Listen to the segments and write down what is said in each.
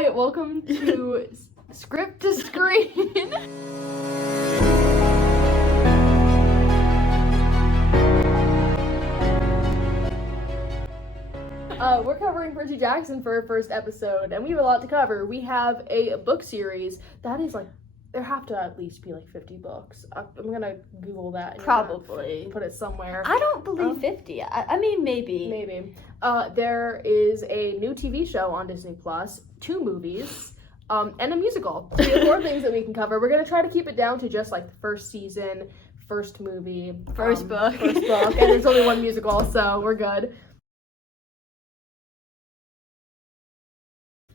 Hi, welcome to Script to Screen. We're covering Percy Jackson for our first episode, and we have a lot to cover. We have a book series that is there have to at least be 50 books. I'm gonna Google that. And probably. Put it somewhere. I don't believe 50. I mean, maybe. Maybe. There is a new TV show on Disney Plus, 2 movies, and a musical. So we have 4 things that we can cover. We're gonna try to keep it down to just the first season, first movie, first book, and there's only 1 musical, so we're good.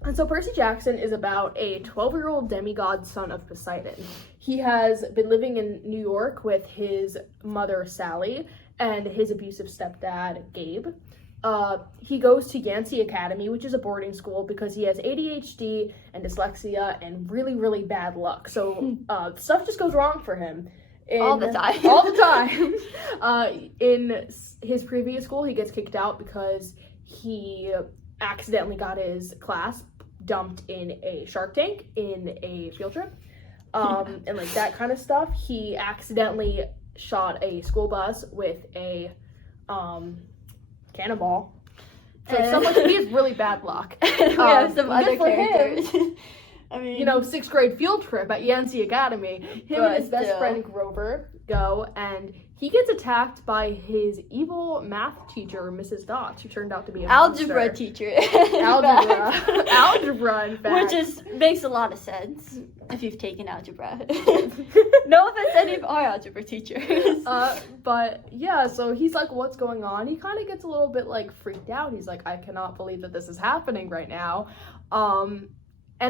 And so Percy Jackson is about a 12-year-old demigod son of Poseidon. He has been living in New York with his mother, Sally, and his abusive stepdad, Gabe. He goes to Yancey Academy, which is a boarding school, because he has ADHD and dyslexia and really, really bad luck. So stuff just goes wrong for him. All the time. All the time. In his previous school, he gets kicked out because he accidentally got his class dumped in a shark tank in a field trip, and that kind of stuff. He accidentally shot a school bus with a cannonball. So stuff like that. He has really bad luck. We have some other characters. I mean, 6th grade field trip at Yancey Academy. Him and his best friend Grover go, and he gets attacked by his evil math teacher, Mrs. Dotts, who turned out to be a algebra monster. teacher. Algebra, in fact. Which makes a lot of sense if you've taken algebra. No offense to any of our algebra teachers. But yeah, so he's like, what's going on? He kind of gets a little bit freaked out. He's like, I cannot believe that this is happening right now. And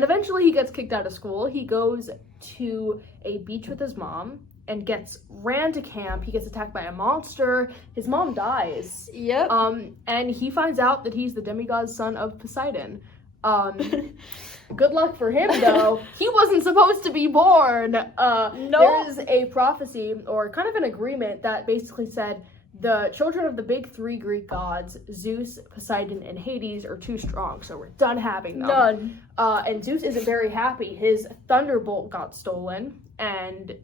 eventually he gets kicked out of school. He goes to a beach with his mom and gets ran to camp. He gets attacked by a monster. His mom dies. Yep. And he finds out that he's the demigod's son of Poseidon. Good luck for him, though. He wasn't supposed to be born. No. There's a prophecy, or kind of an agreement, that basically said the children of the big 3 Greek gods, Zeus, Poseidon, and Hades, are too strong, so we're done having them. Done. And Zeus isn't very happy. His thunderbolt got stolen, and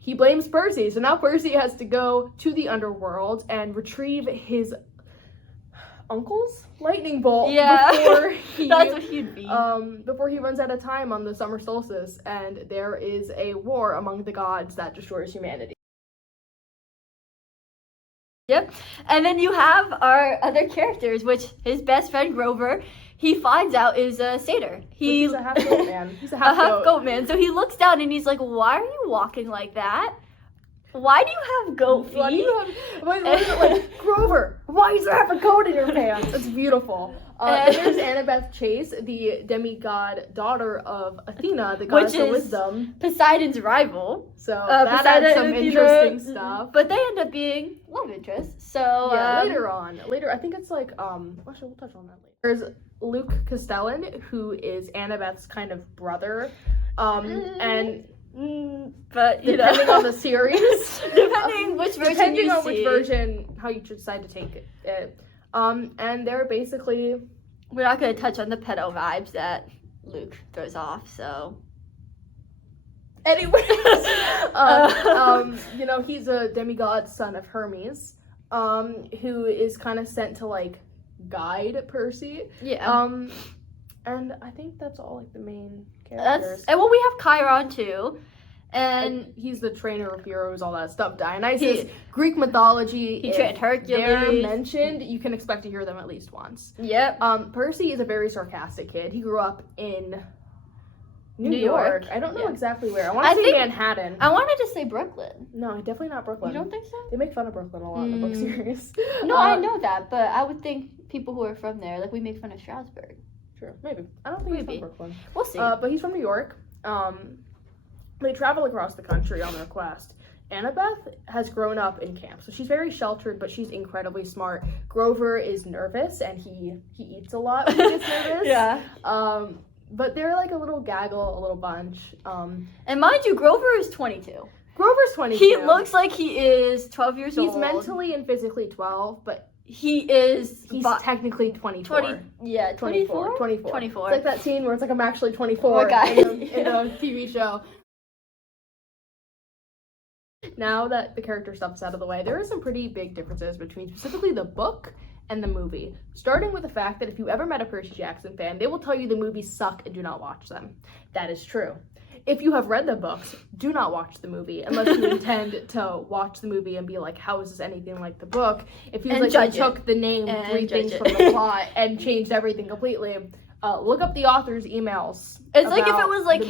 he blames Percy. So now Percy has to go to the underworld and retrieve his uncle's lightning bolt before he, that's what he'd be. Before he runs out of time on the summer solstice, and there is a war among the gods that destroys humanity. Yep. And then you have our other characters, which his best friend Grover, he finds out is a satyr. He's a half-goat man. He's a half-goat man. So he looks down and he's like, why are you walking like that? Why do you have goat feet? Why do you have, Grover, why does there have a goat in your pants? It's beautiful. There's Annabeth Chase, the demigod daughter of Athena, the goddess of wisdom. Poseidon's rival. So that adds some interesting stuff. But they end up being love interests. So later on. I think it's actually we'll touch on that later. There's Luke Castellan, who is Annabeth's kind of brother. But depending on the series, depending which version depending you on see. which version, how you decide to take it. And they're basically, we're not going to touch on the pedo vibes that Luke throws off. So, anyways, he's a demigod son of Hermes, who is kind of sent to guide Percy. Yeah. And I think that's all the main characters. And we have Chiron too, and he's the trainer of heroes, all that stuff. Dionysus, Greek mythology. He trained Hercules. They're mentioned. You can expect to hear them at least once. Yep. Percy is a very sarcastic kid. He grew up in New York. I don't know exactly where. I want to say Manhattan. I wanted to say Brooklyn. No, definitely not Brooklyn. You don't think so? They make fun of Brooklyn a lot in the book series. No, I know that, but I would think people who are from there, we make fun of Stroudsburg. Sure, maybe. I don't think he's from Brooklyn. We'll see. But he's from New York. They travel across the country on their quest. Annabeth has grown up in camp, so she's very sheltered, but she's incredibly smart. Grover is nervous, and he eats a lot when he gets nervous. Yeah. But they're a little gaggle, a little bunch. And mind you, Grover is 22. Grover's 22. He looks like he is 12 years old. He's mentally and physically 12, but he is He's technically 24. 24? 24. 24. It's like that scene where it's like, I'm actually 24 guys. in a TV show. Now that the character stuff's out of the way, there are some pretty big differences between specifically the book and the movie. Starting with the fact that if you ever met a Percy Jackson fan, they will tell you the movies suck and do not watch them. That is true. If you have read the books, do not watch the movie unless you intend to watch the movie and be like, how is this anything like the book? If you like they took the name, three things from the plot and changed everything completely, look up the author's emails. It's like if it was like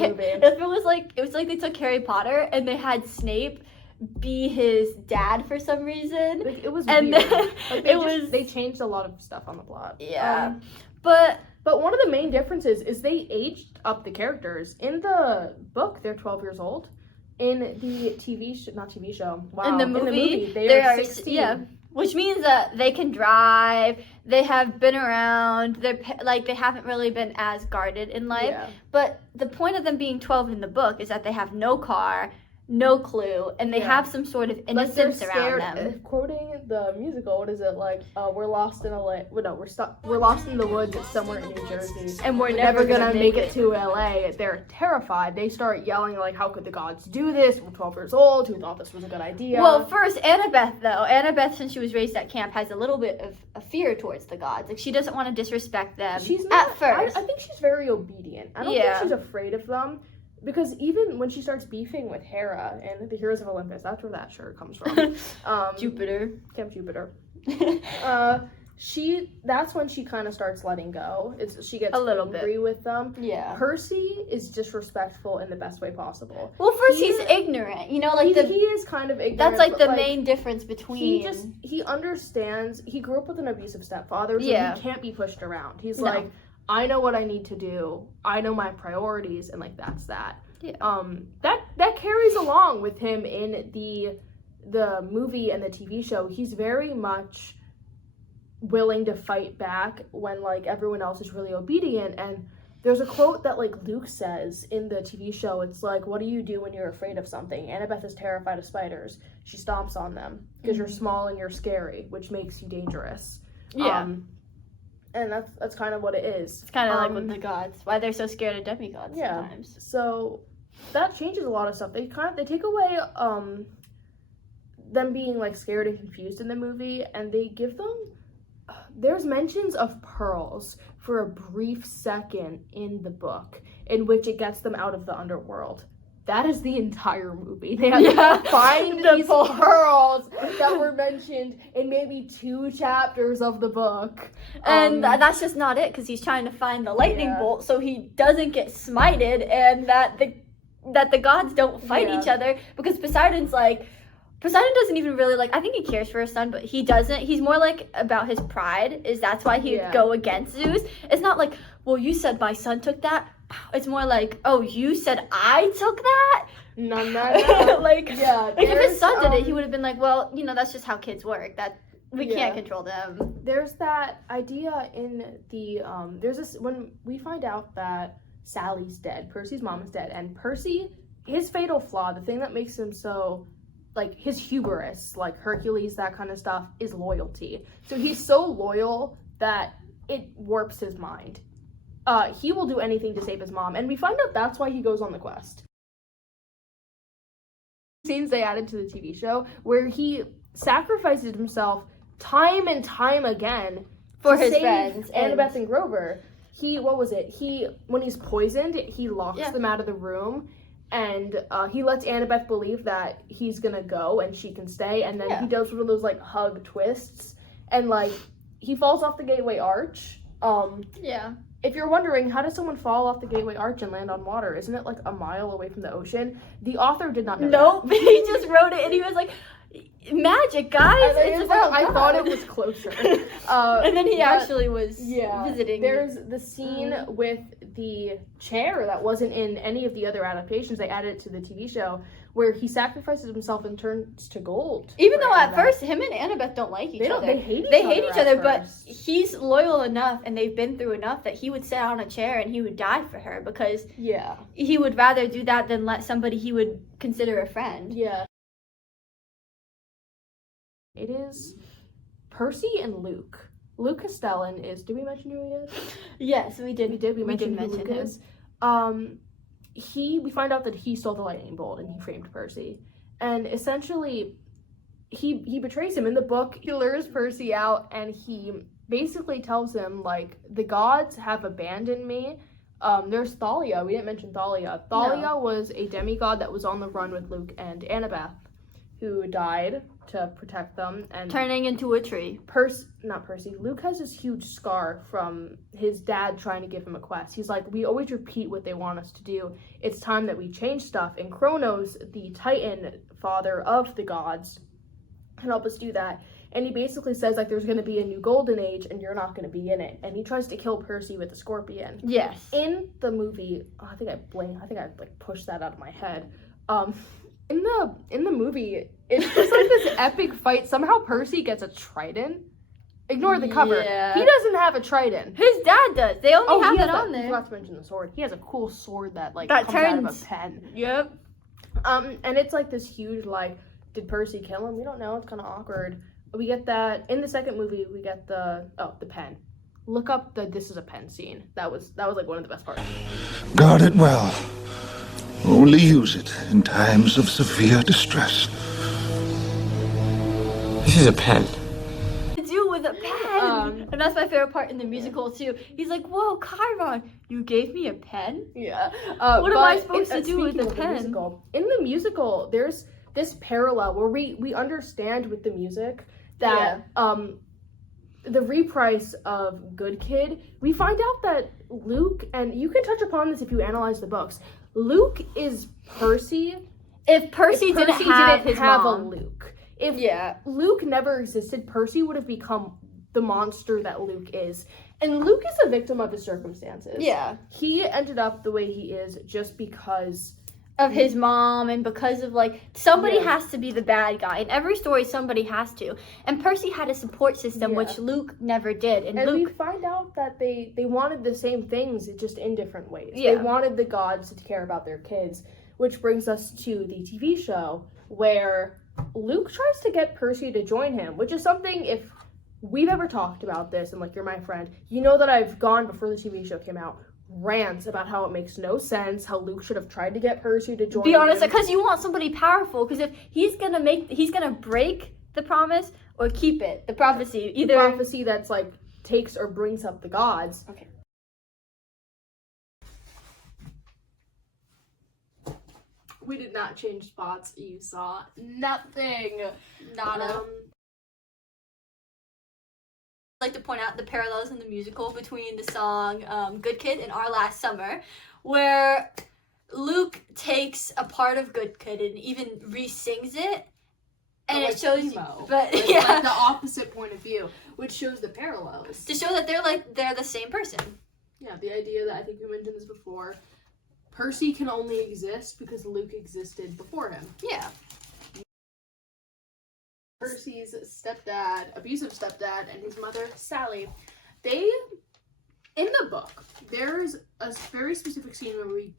it was like they took Harry Potter and they had Snape be his dad for some reason. Like, it was and weird. Then, Like, they changed a lot of stuff on the plot. Yeah. But one of the main differences is they aged up the characters. In the book, they're 12 years old. In the in the movie they are 16. Yeah. Which means that they can drive, they have been around, they haven't really been as guarded in life. Yeah. But the point of them being 12 in the book is that they have no car, no clue, and they have some sort of innocence around them. Quoting the musical, what is it like? We're lost in LA. We're lost in the woods somewhere in New Jersey, and we're never gonna make it to LA. They're terrified. They start yelling like, "How could the gods do this? We're 12 years old. Who thought this was a good idea?" Well, first Annabeth, since she was raised at camp, has a little bit of a fear towards the gods. Like she doesn't want to disrespect them. She's not, at first. I think she's very obedient. I don't think she's afraid of them. Because even when she starts beefing with Hera and the Heroes of Olympus, that's where that shirt comes from. Jupiter. Camp Jupiter. That's when she kind of starts letting go. She gets a little angry with them. Yeah. Percy is disrespectful in the best way possible. Well, first he's ignorant. You know, like he is kind of ignorant. That's like the main difference between. He understands. He grew up with an abusive stepfather, so he can't be pushed around. He's like, I know what I need to do. I know my priorities, and like that's that. Yeah. That carries along with him in the movie and the TV show. He's very much willing to fight back when like everyone else is really obedient. And there's a quote that like Luke says in the TV show. It's like, "What do you do when you're afraid of something?" Annabeth is terrified of spiders. She stomps on them because you're small and you're scary, which makes you dangerous. Yeah. And that's kind of what it is. It's kind of like with the gods, why they're so scared of demigods sometimes. So that changes a lot of stuff. They take away them being like scared and confused in the movie, and they give them. There's mentions of pearls for a brief second in the book, in which it gets them out of the underworld. That is the entire movie. They have to find these pearls that were mentioned in maybe 2 chapters of the book. And that's just not it, because he's trying to find the lightning bolt so he doesn't get smited, and that the gods don't fight each other, because Poseidon doesn't even really I think he cares for his son, but he doesn't. He's more like about his pride, that's why he'd go against Zeus. It's not like, well, you said my son took that. It's more like, oh, you said I took that? No. If his son did it, he would have been like, well, you know, that's just how kids work. That we can't control them. There's that idea in the there's this when we find out that Sally's dead, Percy's mom is dead, and Percy, his fatal flaw, the thing that makes him so his hubris, like Hercules, that kind of stuff, is loyalty. So he's so loyal that it warps his mind. He will do anything to save his mom, and we find out that's why he goes on the quest. Scenes they added to the TV show where he sacrifices himself time and time again for his friends, Annabeth and Grover. When he's poisoned, he locks them out of the room, and he lets Annabeth believe that he's gonna go and she can stay, and then he does one of those hug twists, and he falls off the gateway arch. If you're wondering, how does someone fall off the gateway arch and land on water? Isn't it a mile away from the ocean? The author did not know. Nope, he just wrote it and he was like, magic, guys. I thought it was closer. And then he actually was visiting. There's the scene with the chair that wasn't in any of the other adaptations. They added it to the TV show, where he sacrifices himself and turns to gold. Even though at first him and Annabeth don't like each other. They hate each other, but he's loyal enough and they've been through enough that he would sit on a chair and he would die for her, because he would rather do that than let somebody he would consider a friend. Yeah. It is Percy and Luke. Luke Castellan is. Did we mention who he is? Yes, we did. We mentioned who Luke is. We find out that he stole the lightning bolt and he framed Percy, and essentially, he betrays him in the book. He lures Percy out, and he basically tells him like the gods have abandoned me. There's Thalia. We didn't mention Thalia. Thalia was a demigod that was on the run with Luke and Annabeth, who died to protect them and turning into a tree. Not Percy. Luke has this huge scar from his dad trying to give him a quest. He's like, we always repeat what they want us to do. It's time that we change stuff. And Kronos, the Titan father of the gods, can help us do that. And he basically says like there's going to be a new golden age and you're not going to be in it. And he tries to kill Percy with the scorpion. Yes. In the movie, I think I like pushed that out of my head. In the movie, it's just like this epic fight. Somehow Percy gets a trident. Ignore the cover. Yeah. He doesn't have a trident. His dad does. They only have it on there. I forgot to mention the sword. He has a cool sword that comes turns out of a pen. Yep. And it's like this huge like, did Percy kill him? We don't know. It's kind of awkward. We get that in the second movie. We get the pen. Look up the "this is a pen" scene. That was like one of the best parts. Guard it well. Only use it in times of severe distress. This is a pen. Do with a pen. And that's my favorite part in the musical too. He's like, "Whoa, Chiron, you gave me a pen?" Yeah. What am I supposed to do with a pen? In the musical, there's this parallel where we understand with the music that the reprise of Good Kid, we find out that Luke, and you can touch upon this if you analyze the books, Luke is Percy. If Percy didn't have his mom. a Luke. If Luke never existed, Percy would have become the monster that Luke is. And Luke is a victim of his circumstances. Yeah. He ended up the way he is just because of his mom and because of like somebody has to be the bad guy. In every story somebody has to. And Percy had a support system which Luke never did. And Luke, we find out that they wanted the same things just in different ways. Yeah. They wanted the gods to care about their kids, which brings us to the TV show where Luke tries to get Percy to join him, which is something, if we've ever talked about this and like you're my friend, you know that I've gone before the TV show came out rants about how it makes no sense, how Luke should have tried to get Percy to join be honest, him. because you want somebody powerful, because if he's gonna break the promise or keep it, the prophecy, either prophecy that's like takes or brings up the gods. Okay. We did not change spots. You saw nothing. Nada. Like to point out the parallels in the musical between the song Good Kid and Our Last Summer, where Luke takes a part of Good Kid and even re-sings it, and it shows emo, but like the opposite point of view, which shows the parallels to show that they're the same person. Yeah, the idea that I think we mentioned this before, Percy can only exist because Luke existed before him. Yeah. Percy's stepdad, abusive stepdad, and his mother, Sally, in the book, there's a very specific scene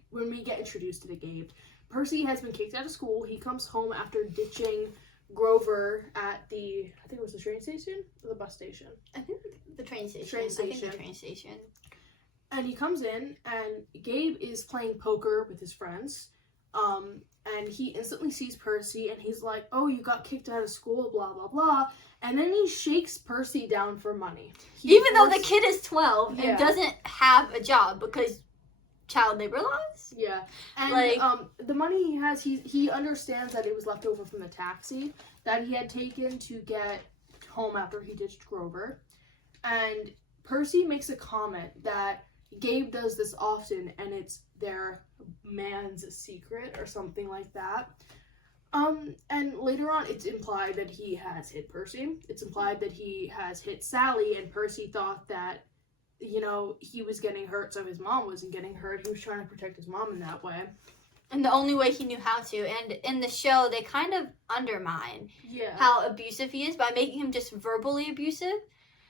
when we get introduced to the Gabe. Percy has been kicked out of school. He comes home after ditching Grover at I think it was the train station or the bus station? I think the train station. I think the train station. And he comes in, and Gabe is playing poker with his friends. And he instantly sees Percy, and he's like, "Oh, you got kicked out of school, blah, blah, blah." And then he shakes Percy down for money. Even though the kid is 12 and doesn't have a job because child labor laws? Yeah. And the money he has, he understands that it was left over from the taxi that he had taken to get home after he ditched Grover. And Percy makes a comment that Gabe does this often, and it's their man's secret or something like that. And later on, it's implied that he has hit Percy. It's implied that he has hit Sally, and Percy thought that, you know, he was getting hurt, so his mom wasn't getting hurt. He was trying to protect his mom in that way. And the only way he knew how to. And in the show, they kind of undermine how abusive he is by making him just verbally abusive.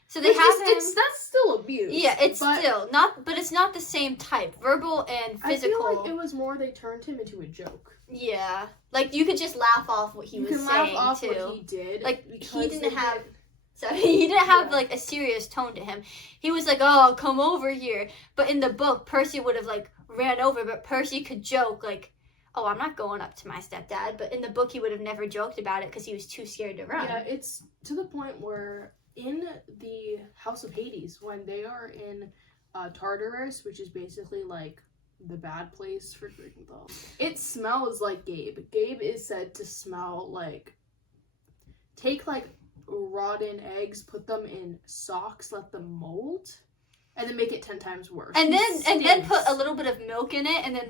So they that's still abuse. Yeah, it's still not, but it's not the same type. Verbal and physical. I feel like it was more they turned him into a joke. Yeah, like you could just laugh off what he was saying too. You can laugh off what he did. Like he didn't have. So he didn't have like a serious tone to him. He was like, "Oh, come over here." But in the book, Percy would have like ran over, but Percy could joke like, "Oh, I'm not going up to my stepdad." But in the book, he would have never joked about it because he was too scared to run. Yeah, it's to the point where in the House of Hades, when they are in Tartarus, which is basically like the bad place for Gryffindor, it smells like Gabe. Gabe is said to smell like, take like rotten eggs, put them in socks, let them mold, and then make it 10 times worse. And then put a little bit of milk in it, and then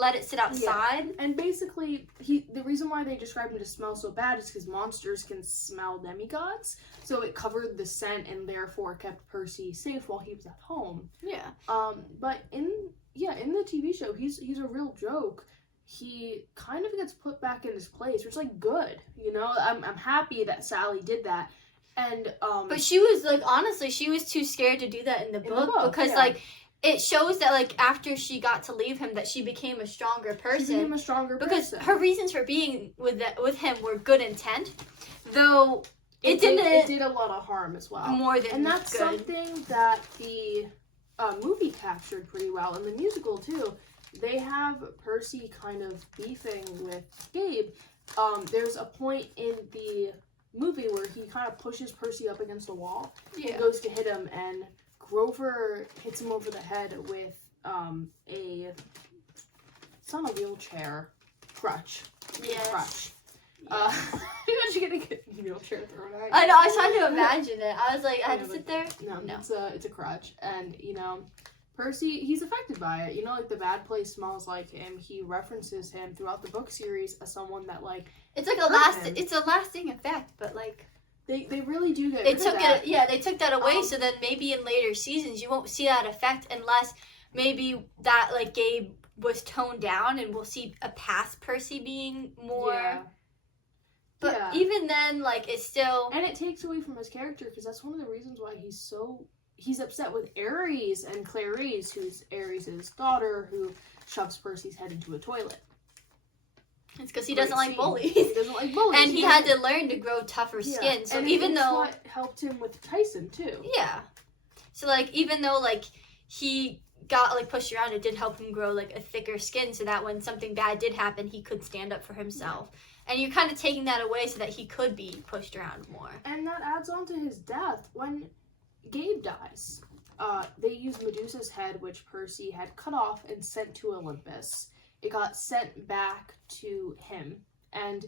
let it sit outside. Yeah. And basically, the reason why they describe him to smell so bad is because monsters can smell demigods, so it covered the scent and therefore kept Percy safe while he was at home. Yeah. But in the TV show, he's a real joke. He kind of gets put back in his place, which is like good, you know. I'm happy that Sally did that, and but she was like, honestly, she was too scared to do that in the book because like it shows that like after she got to leave him that she became a stronger person. Because her reasons for being with him were good intent, though it did a lot of harm as well. More than and that's good. Something that the movie captured pretty well, and the musical too. They have Percy kind of beefing with Gabe. There's a point in the movie where he kind of pushes Percy up against a wall. Yeah. And goes to hit him, and Grover hits him over the head with it's not a wheelchair, crutch. Yes. Crutch. Yeah. Imagine getting a wheelchair thrown at you. I know. I was trying to imagine it. I was like, I had to sit there. No. It's a crutch, and you know. Percy, he's affected by it. You know, like the bad place smells like him. He references him throughout the book series as someone that like it's like it's a lasting effect, but like they really do get they took that away. So then maybe in later seasons you won't see that effect unless maybe that like Gabe was toned down and we'll see a past Percy being more. Yeah. But even then, like it's still and it takes away from his character because that's one of the reasons why he's upset with Ares and Clarice, who's Ares' daughter, who shoves Percy's head into a toilet. It's because he doesn't like bullies. He doesn't like bullies. And he had to learn to grow tougher skin. So and even though what helped him with Tyson too. Yeah. So like even though like he got like pushed around, it did help him grow like a thicker skin so that when something bad did happen, he could stand up for himself. Yeah. And you're kind of taking that away so that he could be pushed around more. And that adds on to his death. When Gabe dies, they use Medusa's head, which Percy had cut off and sent to Olympus. It got sent back to him, and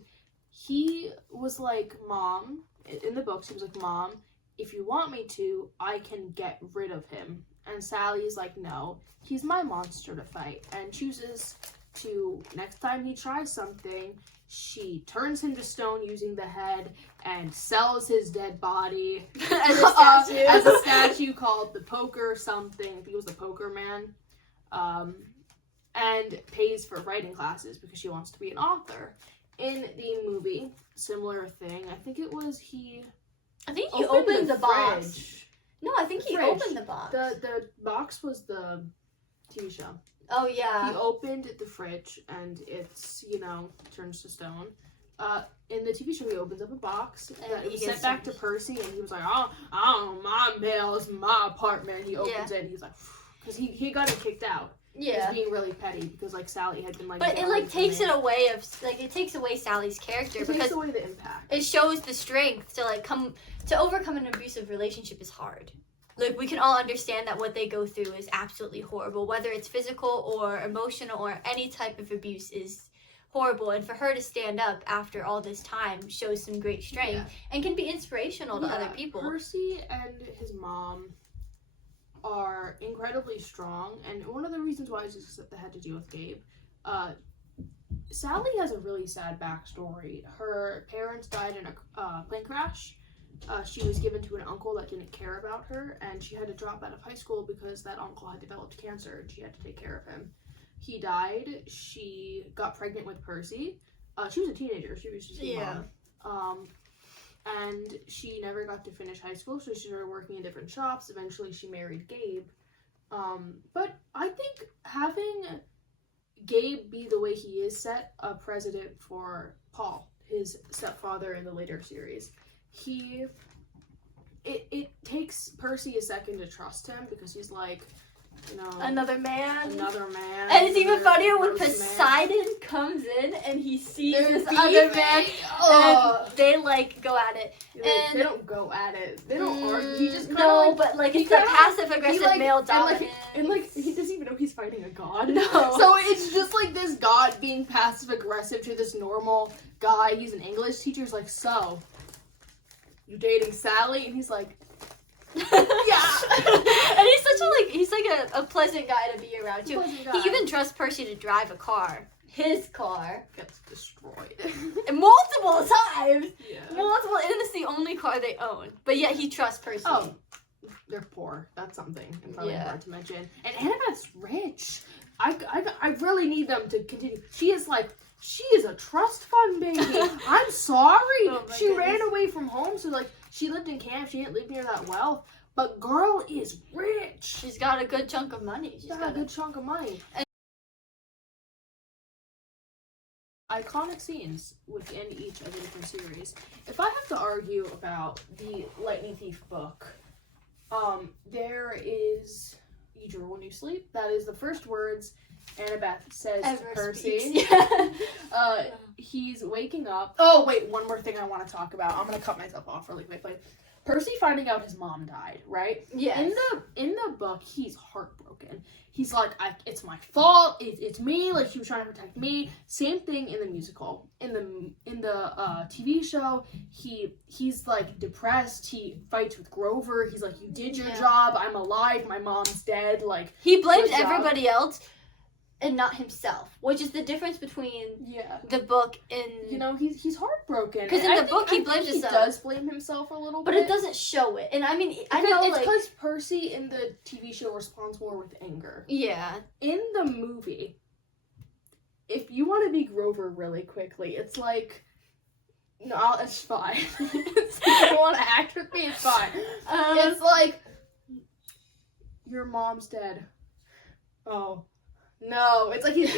he was like, Mom, in the books, he was like, Mom, if you want me to, I can get rid of him. And Sally's like, no, he's my monster to fight, and chooses to, next time he tries something, she turns him to stone using the head and sells his dead body as a statue called the Poker something. I think it was the Poker Man. And pays for writing classes because she wants to be an author. In the movie, similar thing. I think he opened the box. No, I think he opened the box. The box was the TV show. Oh, yeah. He opened the fridge, and it's, turns to stone. In the TV show, he opens up a box that he sent back to Percy, and he was like, oh, my mail is my apartment. He opens it, and he's like, because he got it kicked out. Yeah. He's being really petty, because, Sally had been, But it, takes it away it takes away Sally's character. It takes away the impact. It shows the strength to overcome an abusive relationship is hard. Like, we can all understand that what they go through is absolutely horrible. Whether it's physical or emotional or any type of abuse is horrible. And for her to stand up after all this time shows some great strength and can be inspirational to other people. Percy and his mom are incredibly strong. And one of the reasons why is just that they had to deal with Gabe. Sally has a really sad backstory. Her parents died in a plane crash. She was given to an uncle that didn't care about her, and she had to drop out of high school because that uncle had developed cancer, and she had to take care of him. He died. She got pregnant with Percy. She was a teenager. She was just a mom. And she never got to finish high school, so she started working in different shops. Eventually, she married Gabe. But I think having Gabe be the way he is set a precedent for Paul, his stepfather in the later series. He it takes Percy a second to trust him because he's like, you know, another man. And it's even funnier when Poseidon comes in and he sees this other man, and they like go at it. They don't go at it. They don't argue. He just but like it's the passive aggressive male dominance. And he doesn't even know he's fighting a god. No. So it's just like this god being passive aggressive to this normal guy. He's an English teacher. He's like, so you dating Sally? And he's like, yeah. And he's like a pleasant guy to be around too. He even trusts Percy to drive a car. His car gets destroyed multiple times. Yeah. Multiple, and it's the only car they own. But yet he trusts Percy. Oh, they're poor. That's something. And probably hard to mention. And Annabeth's rich. I really need them to continue. She is a trust fund baby. I'm sorry. She ran away from home, so like she lived in camp. She didn't live near that wealth. But girl is rich. She's got a good chunk of money. She's got a good chunk of money. Iconic scenes within each of the different series. If I have to argue about the Lightning Thief book, there is "You drool when you sleep." That is the first words Annabeth says to Percy. He's waking up. Oh wait, one more thing I want to talk about. I'm gonna cut myself off really quickly. Percy finding out his mom died, right? Yes. In the book, he's heartbroken. He's like, it's my fault. It's me. Like she was trying to protect me. Same thing in the musical. In the TV show, he's like depressed. He fights with Grover. He's like, you did your job. I'm alive. My mom's dead. Like he blames everybody else and not himself, which is the difference between the book and he's heartbroken. Because in the book he blames himself. He does blame himself a little bit, but it doesn't show it. And I mean, I know it's because Percy in the TV show responds more with anger. Yeah. In the movie, if you want to be Grover really quickly, it's like, no, it's fine. If you want to act with me, it's fine. It's like, your mom's dead. Oh. No, it's like he's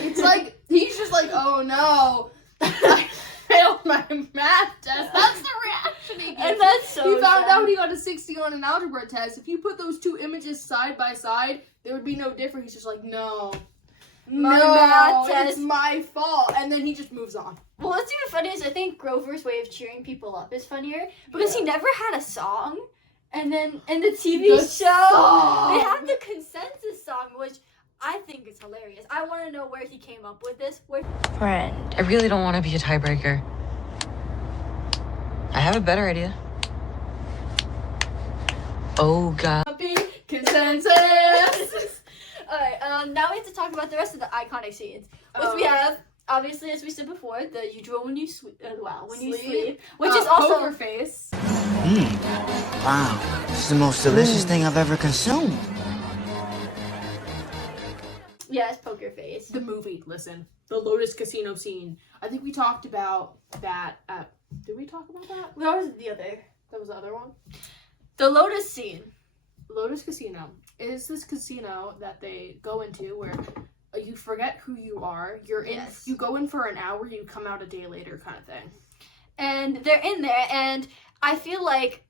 just like, oh no, I failed my math test. That's the reaction he gives. And that's so He found out he got a 60 on an algebra test. If you put those two images side by side, there would be no difference. He's just like, no, math test. It's my fault. And then he just moves on. Well, what's even funny is I think Grover's way of cheering people up is funnier because he never had a song. And then in the TV show, they have the consensus song, which I think it's hilarious. I want to know where he came up with this. Friend. I really don't want to be a tiebreaker. I have a better idea. Oh, God. Consensus! Alright, now we have to talk about the rest of the iconic scenes. Which we have, obviously, as we said before, the you drool when you sleep. You sleep. Which is also Poker Face. Wow. This is the most delicious thing I've ever consumed. Yes, Poker Face. The movie, listen. The Lotus Casino scene. I think we talked about that at... Did we talk about that? That was the other. That was the other one? The Lotus scene. Lotus Casino is this casino that they go into where you forget who you are. You go in for an hour, you come out a day later kind of thing. And they're in there, and I feel like...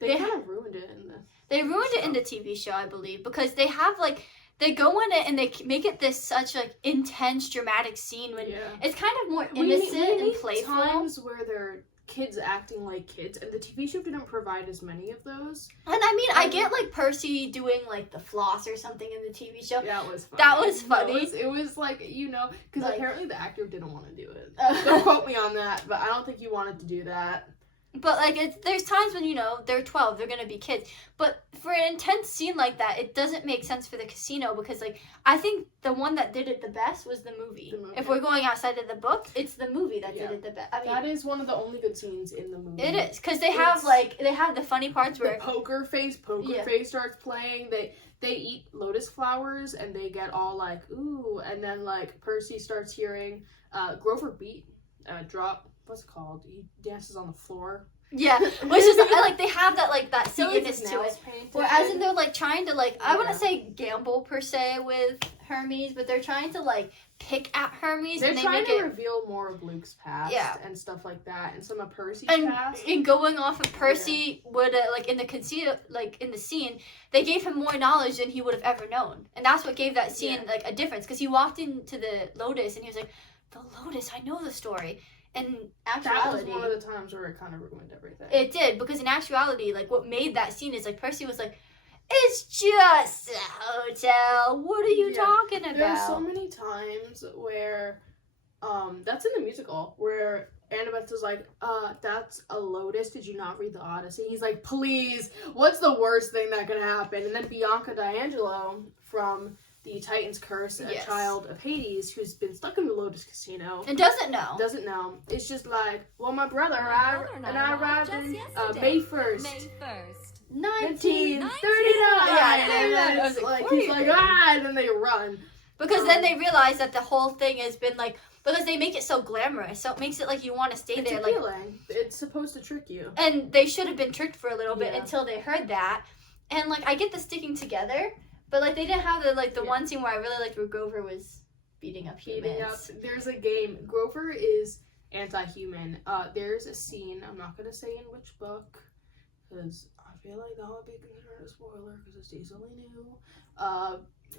They kind of ruined it in the... They ruined it in the TV show, I believe, because they have, like... They go in it and they make it this such like intense, dramatic scene when it's kind of more innocent and playful. Times where they're kids acting like kids, and the TV show didn't provide as many of those. And I mean, I get like Percy doing like the floss or something in the TV show. That was funny. That was funny. It was like, because apparently the actor didn't want to do it. Don't quote me on that, but I don't think he wanted to do that. But, like, there's times when, they're 12, they're gonna be kids. But for an intense scene like that, it doesn't make sense for the casino because, like, I think the one that did it the best was the movie. If we're going outside of the book, it's the movie that did it the best. I mean, that is one of the only good scenes in the movie. It is, because they have the funny parts where... The Poker Face starts playing, they eat lotus flowers, and they get all, like, ooh, and then, like, Percy starts hearing Grover drop... What's it called? He dances on the floor. Yeah, which is they have that that silliness to it. Whereas in they're trying to I wouldn't say gamble per se with Hermes, but they're trying to pick at Hermes. They're and they trying make to it reveal more of Luke's past and stuff like that, and some of Percy's past. And going off of Percy would in the in the scene, they gave him more knowledge than he would have ever known, and that's what gave that scene a difference. Because he walked into the Lotus and he was like, "The Lotus, I know the story." And actuality, that was one of the times where it kind of ruined everything. It did, because in actuality, what made that scene is Percy was like, "It's just a hotel. What are you talking about?" There's so many times where, that's in the musical, where Annabeth was like, that's a lotus. Did you not read the Odyssey? He's like, please, what's the worst thing that could happen? And then Bianca D'Angelo from the Titan's Curse, a child of Hades, who's been stuck in the Lotus Casino. And doesn't know. It's just like, well, my brother I arrived in May 1st. May 1st. 1939. Yeah, and I was like, he's like, and then they run. Because then they realize that the whole thing has been because they make it so glamorous, so it makes it you want to stay it's there. Appealing. It's supposed to trick you. And they should have been tricked for a little bit until they heard that. And I get the sticking together, but they didn't have the one scene where I really liked where Grover was beating up humans. There's a game. Grover is anti-human. There's a scene. I'm not gonna say in which book, because I feel like that would be considered a spoiler because it's easily new.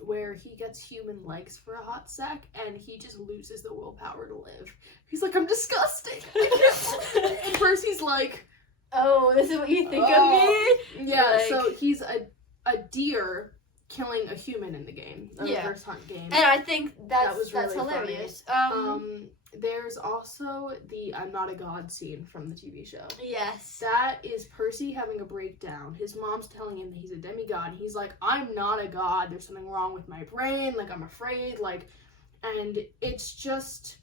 Where he gets human legs for a hot sec and he just loses the willpower to live. He's like, I'm disgusting. And Percy's like, oh, this is what you think of me? Yeah, so he's a deer killing a human in the game. The first hunt game. And I think that's really hilarious. There's also the I'm not a god scene from the TV show. Yes. That is Percy having a breakdown. His mom's telling him that he's a demigod. And he's like, I'm not a god. There's something wrong with my brain. I'm afraid. And it's just...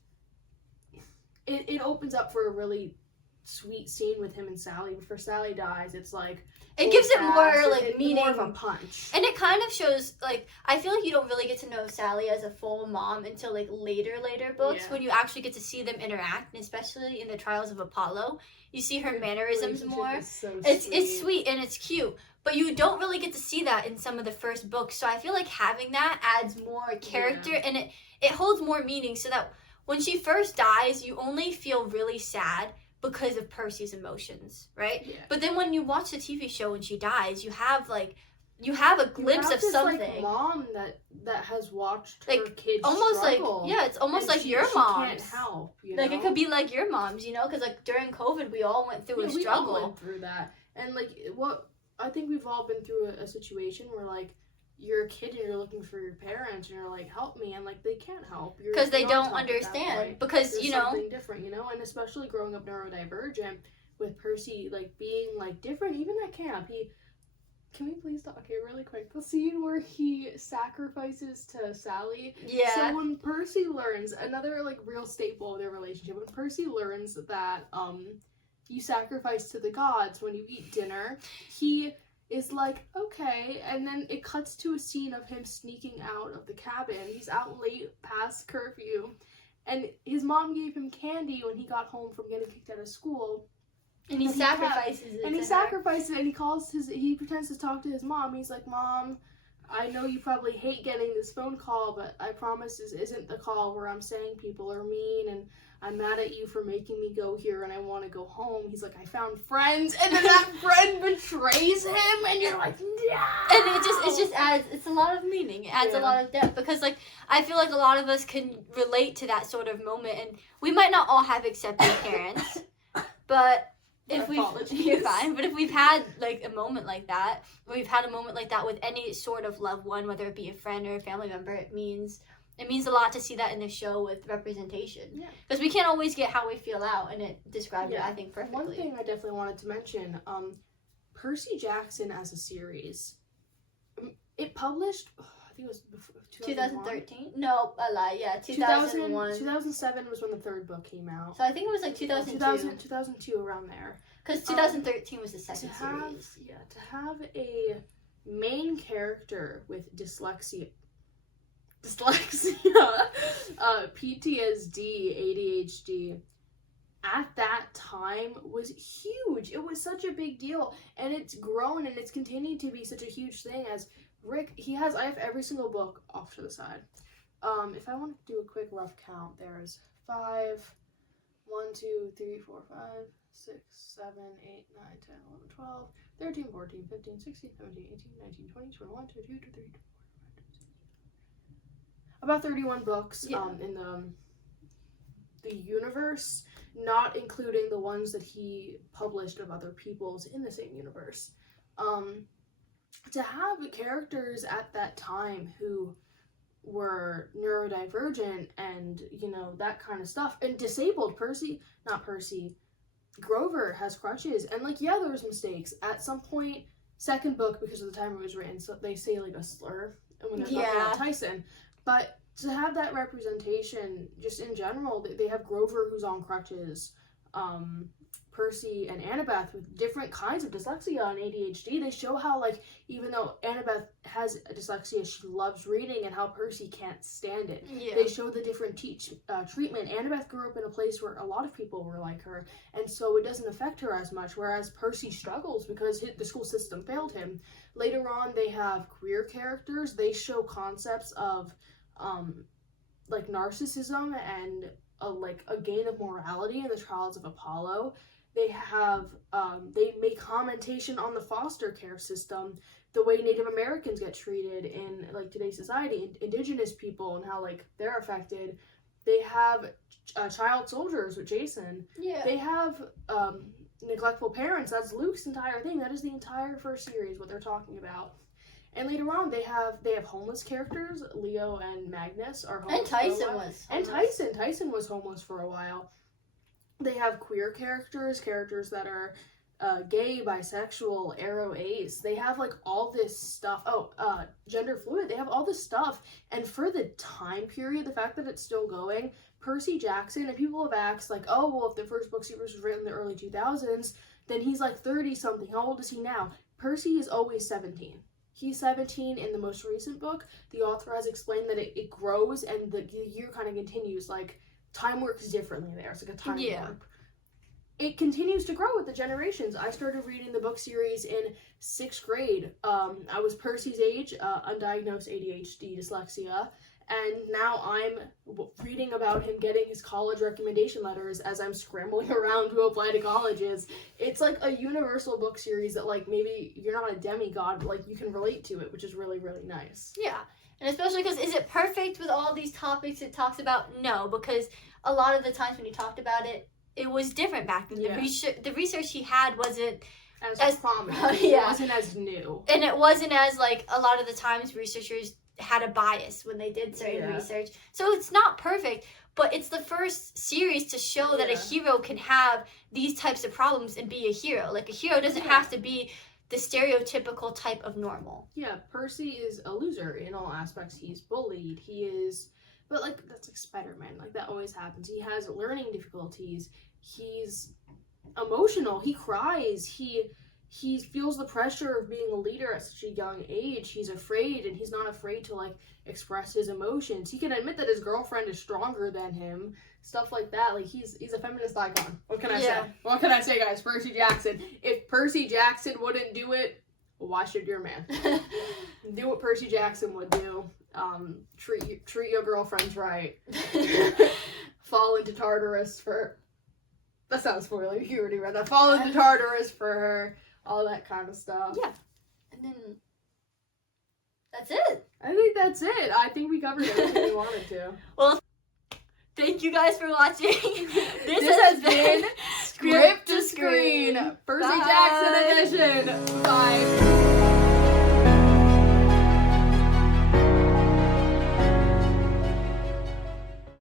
It opens up for a really sweet scene with him and Sally. Before Sally dies, it's it gives it more meaning, more of a punch, and it kind of shows I feel you don't really get to know Sally as a full mom until later books when you actually get to see them interact, and especially in the Trials of Apollo, you see her mannerisms more. It's sweet and it's cute, but you don't really get to see that in some of the first books. So I feel having that adds more character and it holds more meaning, so that when she first dies, you only feel really sad because of Percy's emotions, right? Yeah. But then when you watch the TV show when she dies, you have a glimpse of this, something. Mom that has watched her kids almost struggle. It's almost your mom. She can't help. You know? It could be like your mom's, because during COVID we all went through a struggle. We all went through that, and what I think we've all been through a situation where you're a kid and you're looking for your parents and you're like, help me, and they can't help because they don't understand, because there's something different, and especially growing up neurodivergent with Percy being different even at camp. Can we please talk really quick, the scene where he sacrifices to Sally? So when Percy learns, another real staple of their relationship, when Percy learns that you sacrifice to the gods when you eat dinner, he is okay, and then it cuts to a scene of him sneaking out of the cabin. He's out late past curfew, and his mom gave him candy when he got home from getting kicked out of school. And he sacrifices it. And he sacrifices it, and he pretends to talk to his mom. He's like, Mom, I know you probably hate getting this phone call, but I promise this isn't the call where I'm saying people are mean, and I'm mad at you for making me go here, and I want to go home. He's like, I found friends, and then that friend betrays him, and you're like, no! And it just adds, it's a lot of meaning. It adds a lot of depth, because I feel a lot of us can relate to that sort of moment, and we might not all have accepting parents, but you're fine. But if we've had a moment like that, or we've had a moment like that with any sort of loved one, whether it be a friend or a family member, it means a lot to see that in the show with representation. Yeah. Because we can't always get how we feel out, and it described it, I think, perfectly. One thing I definitely wanted to mention, Percy Jackson as a series, it published, I think it was before 2013? No, I lie. Yeah, 2001. 2007 was when the third book came out. So I think it was 2002. 2002, around there. Because 2013 was the second series. Yeah, to have a main character with dyslexia, PTSD, ADHD, at that time was huge. It was such a big deal, and it's grown and it's continued to be such a huge thing. As Rick, I have every single book off to the side. If I want to do a quick rough count, there's 5, 1, 2, 3, 4, 5, 6, 7, 8, 9, 10, 11, 12, 13, 14, 15, 16, 17, 18, 19, 20, 21, 22, 23, 24, 25, 26. About 31 books in the universe, not including the ones that he published of other people's in the same universe. To have characters at that time who were neurodivergent and, that kind of stuff, and disabled. Grover has crutches, and there was mistakes at some point. Second book, because of the time it was written, so they say a slur when they're talking about Tyson. But to have that representation, just in general, they have Grover who's on crutches, Percy and Annabeth with different kinds of dyslexia and ADHD. They show how, even though Annabeth has dyslexia, she loves reading, and how Percy can't stand it. Yeah. They show the different treatment. Annabeth grew up in a place where a lot of people were like her, and so it doesn't affect her as much, whereas Percy struggles because the school system failed him. Later on, they have queer characters. They show concepts of, narcissism and, a gain of morality in the trials of Apollo. They have, they make commentation on the foster care system, the way Native Americans get treated in, today's society, indigenous people, and how, they're affected. They have child soldiers with Jason. Yeah. They have, neglectful parents. That's Luke's entire thing. That is the entire first series, what they're talking about. And later on, they have homeless characters. Leo and Magnus are homeless. And Tyson was homeless for a while. They have queer characters that are gay, bisexual, aro ace. They have all this stuff. Gender fluid. They have all this stuff. And for the time period, the fact that it's still going, Percy Jackson, and people have asked if the first book series was written in the early 2000s, then he's 30 something. How old is he now? Percy is always 17. He's 17 in the most recent book. The author has explained that it grows and the year kind of continues. Time works differently there. It's a time warp. It continues to grow with the generations. I started reading the book series in 6th grade. I was Percy's age, undiagnosed ADHD, dyslexia, and now I'm reading about him getting his college recommendation letters as I'm scrambling around to apply to colleges. It's a universal book series that maybe you're not a demigod, but you can relate to it, which is really, really nice. Yeah. And especially because, is it perfect with all these topics it talks about? No, because a lot of the times when he talked about it, it was different back then. Yeah. The research he had wasn't as prominent. It wasn't as new. And it wasn't as, a lot of the times researchers had a bias when they did certain research. So it's not perfect, but it's the first series to show that a hero can have these types of problems and be a hero. A hero doesn't have to be the stereotypical type of normal. Yeah, Percy is a loser in all aspects. He's bullied. He is, but that's Spider-Man. That always happens. He has learning difficulties. He's emotional. He cries. He feels the pressure of being a leader at such a young age. He's afraid, and he's not afraid to express his emotions. He can admit that his girlfriend is stronger than him. Stuff like that. He's a feminist icon. What can I say? What can I say, guys? Percy Jackson. If Percy Jackson wouldn't do it, why should your man? Do what Percy Jackson would do. Treat your girlfriends right. Fall into Tartarus for... That sounds spoiler. You already read that. Fall into Tartarus for her. All that kind of stuff. Yeah. And then... That's it. I think that's it. I think we covered everything we wanted to. Well, thank you guys for watching. This has been Script to Screen, Percy Jackson edition. Bye.